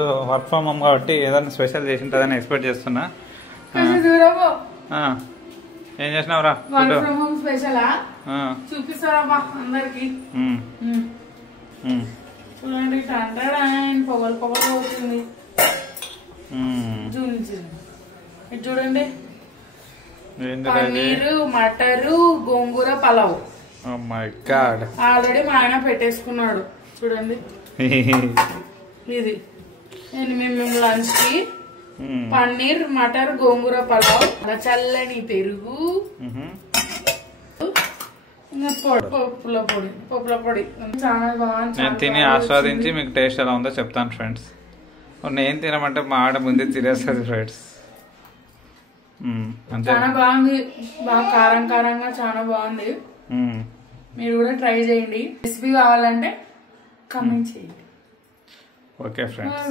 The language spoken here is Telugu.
సో వర్క్ ఫ్రమ్ హోమ్ కాబట్టి ఏదైనా స్పెషల్ చేసి ఉంటుందని ఎక్స్పెక్ట్ చేస్తున్నా. ఏం చేసినావురా? చూపిస్తారా అందరికి? చూడండి, పొగలు పొగలు అవుతుంది. ఇది చూడండి, పన్నీరు, మటరు, గోంగూర పలావ్. ఆల్రెడీ మా ఆయన పెట్టేసుకున్నాడు. చూడండి, ఇది మేము లంచ్ కి పన్నీర్, మటర్, గోంగూర పలావ్, చల్లని పెరుగు, పప్పుల పొడి. చాలా బాగుంది. నేను తిని ఆస్వాదించి మీకు టేస్ట్ ఎలా ఉందో చెప్తాను ఫ్రెండ్స్. నేను తినమంటే మా ఆడ ముందే తినేస్తుంది ఫ్రెండ్స్. చాలా బాగుంది, బాగా కారం కారంగా చాలా బాగుంది. మీరు కూడా ట్రై చేయండి. రెసిపీ కావాలంటే కామెంట్ చేయండి. Okay friends.